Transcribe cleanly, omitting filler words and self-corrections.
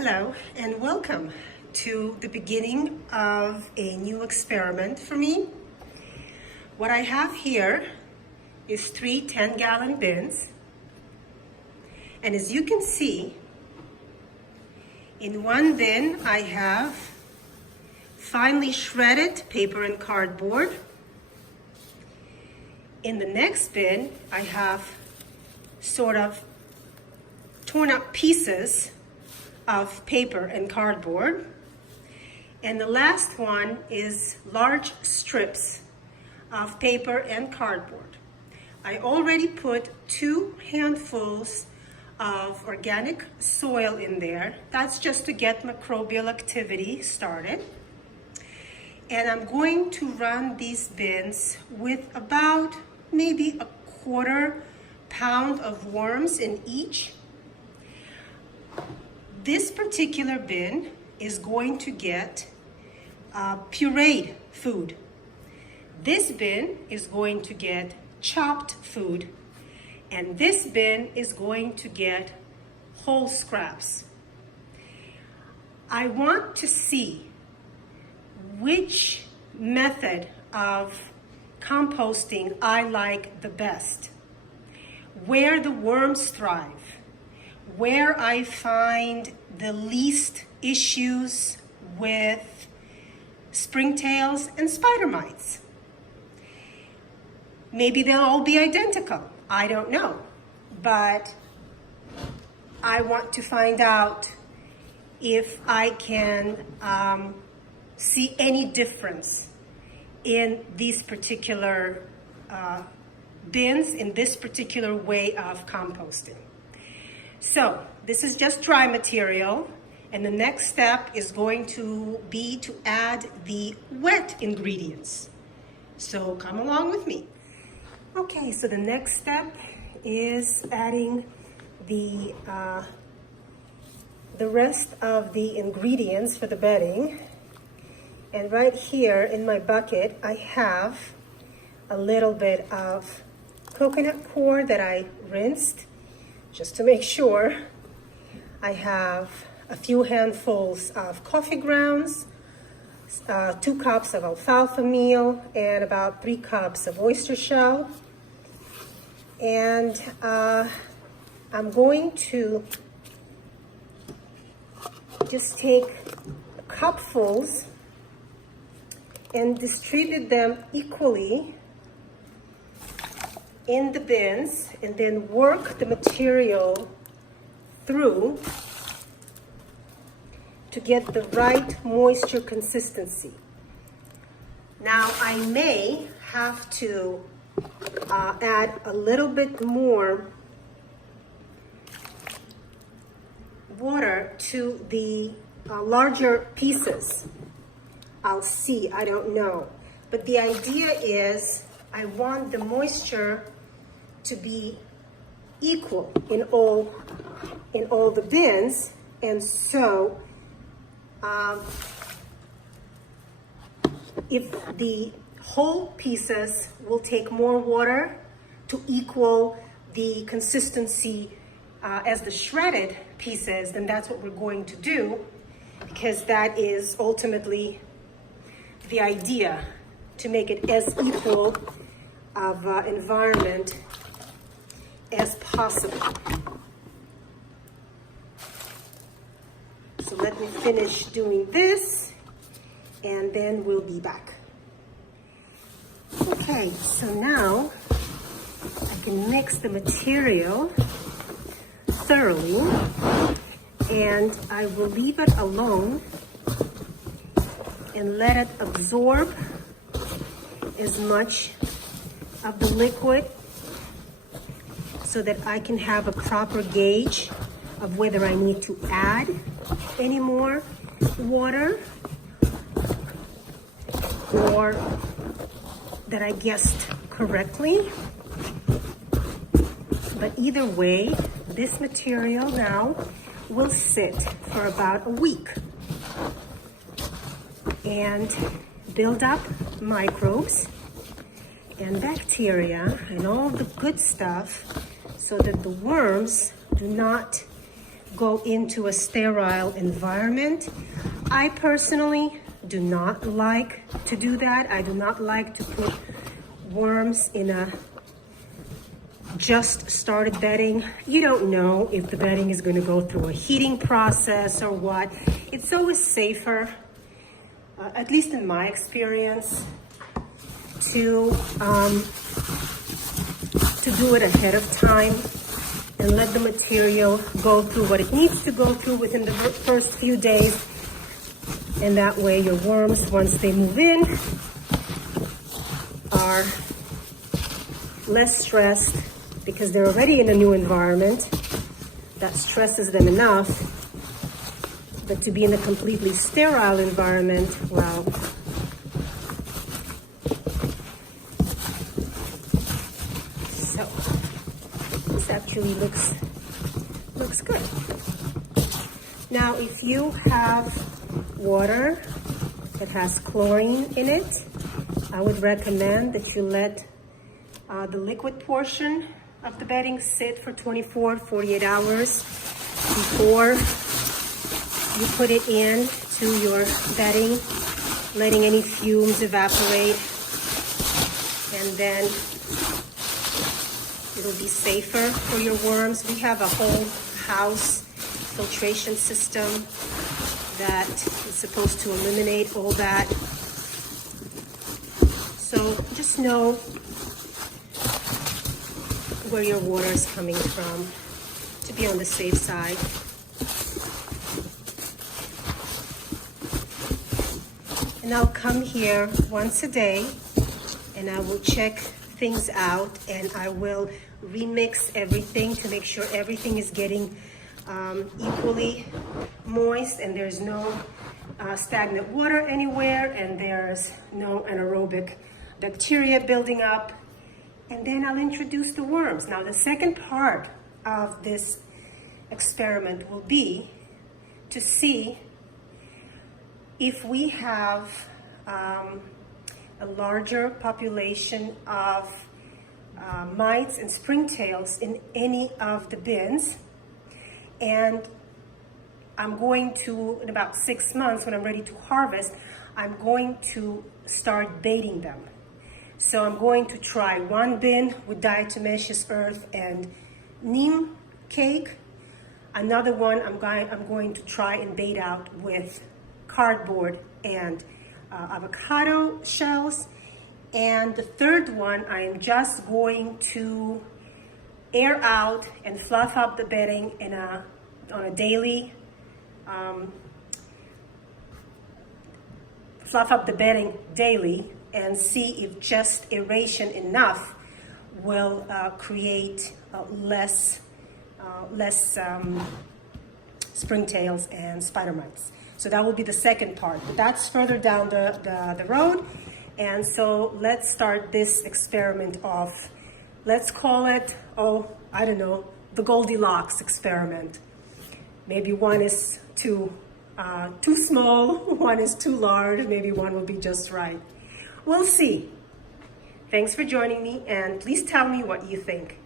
Hello and welcome to the beginning of a new experiment for me. What I have here is three 10-gallon bins, and as you can see, in one bin I have finely shredded paper and cardboard. In the next bin I have sort of torn up pieces of paper and cardboard. And the last one is large strips of paper and cardboard. I already put 2 handfuls of organic soil in there. That's just to get microbial activity started. And I'm going to run these bins with about maybe a 1/4 pound of worms in each. This particular bin is going to get pureed food. This bin is going to get chopped food. And this bin is going to get whole scraps. I want to see which method of composting I like the best, where the worms thrive, where I find the least issues with springtails and spider mites. Maybe they'll all be identical, I don't know, but I want to find out if I can see any difference in these particular bins, in this particular way of composting. So this is just dry material, and the next step is going to be to add the wet ingredients. So come along with me. Okay, so the next step is adding the rest of the ingredients for the bedding. And right here in my bucket, I have a little bit of coconut coir that I rinsed just to make sure. I have a few handfuls of coffee grounds, 2 cups of alfalfa meal, and about 3 cups of oyster shell. And I'm going to just take cupfuls and distribute them equally in the bins, and then work the material through to get the right moisture consistency. Now I may have to add a little bit more water to the larger pieces. I'll see, I don't know. But the idea is I want the moisture to be equal in all the bins, and so if the whole pieces will take more water to equal the consistency as the shredded pieces, then that's what we're going to do, because that is ultimately the idea, to make it as equal of environment as possible. So let me finish doing this, and then we'll be back. Okay, so now I can mix the material thoroughly, and I will leave it alone and let it absorb as much of the liquid so that I can have a proper gauge of whether I need to add any more water or that I guessed correctly. But either way, this material now will sit for about a week and build up microbes and bacteria and all the good stuff so that the worms do not go into a sterile environment. I personally do not like to do that. I do not like to put worms in a just started bedding. You don't know if the bedding is going to go through a heating process or what. It's always safer, at least in my experience, to do it ahead of time and let the material go through what it needs to go through within the first few days. And that way your worms, once they move in, are less stressed because they're already in a new environment that stresses them enough. But to be in a completely sterile environment, well, so this actually looks good. Now, if you have water that has chlorine in it, I would recommend that you let the liquid portion of the bedding sit for 24-48 hours before you put it in to your bedding, letting any fumes evaporate, and then it'll be safer for your worms. We have a whole house filtration system that is supposed to eliminate all that. So just know where your water is coming from to be on the safe side. And I'll come here once a day and I will check things out, and I will remix everything to make sure everything is getting equally moist and there's no stagnant water anywhere and there's no anaerobic bacteria building up. And then I'll introduce the worms. Now, the second part of this experiment will be to see if we have a larger population of mites and springtails in any of the bins. And I'm going to, in about 6 months, when I'm ready to harvest, I'm going to start baiting them. So I'm going to try one bin with diatomaceous earth and neem cake. Another one I'm going to try and bait out with cardboard and avocado shells. And the third one, I am just going to air out and fluff up the bedding on a daily, fluff up the bedding daily, and see if just aeration enough will create less springtails and spider mites. So that will be the second part, but that's further down the road. And so let's start this experiment off. Let's call it, I don't know, the Goldilocks experiment. Maybe one is too small, one is too large, maybe one will be just right. We'll see. Thanks for joining me, and please tell me what you think.